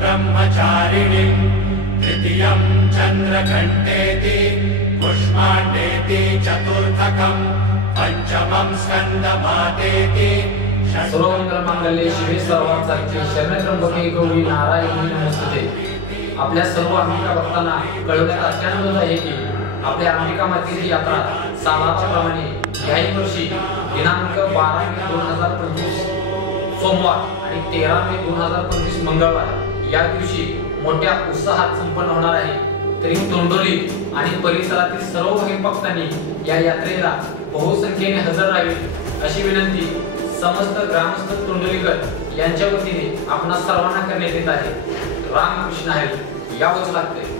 ब्रह्मचारिणीं तृतीयं चन्द्रघण्टेति कुष्माण्डेति चतुर्थकं पंचमं स्कंदमातेति सर्वमंगलमांगल्ये शिवे सर्वार्थसाधिके शरण्ये त्र्यंबके गौरी नारायणी नमोस्तुते। आपल्या सर्व अंबिका भक्तांना कळवण्यात अत्यानंद आहे की आपल्या अंबिका मातेची यात्रा सालाप्रमाणे याही वर्षी दिनांक 12 मे 2025 सोमवार आणि 13 मे 2025 मंगळवार या दिवशी मोठ्या उत्साहात संपन्न होणार आहे। तरी तोंडोली आणि परिसरातील सर्व भाविक भक्तांनी या यात्रेला बहुसंख्येने हजर राहावे अशी विनंती समस्त ग्रामस्थ तोंडोलीकर यांच्या वतीने आपणा सर्वांना करण्यात येत आहे। रामकृष्ण हरी यावंच लागते।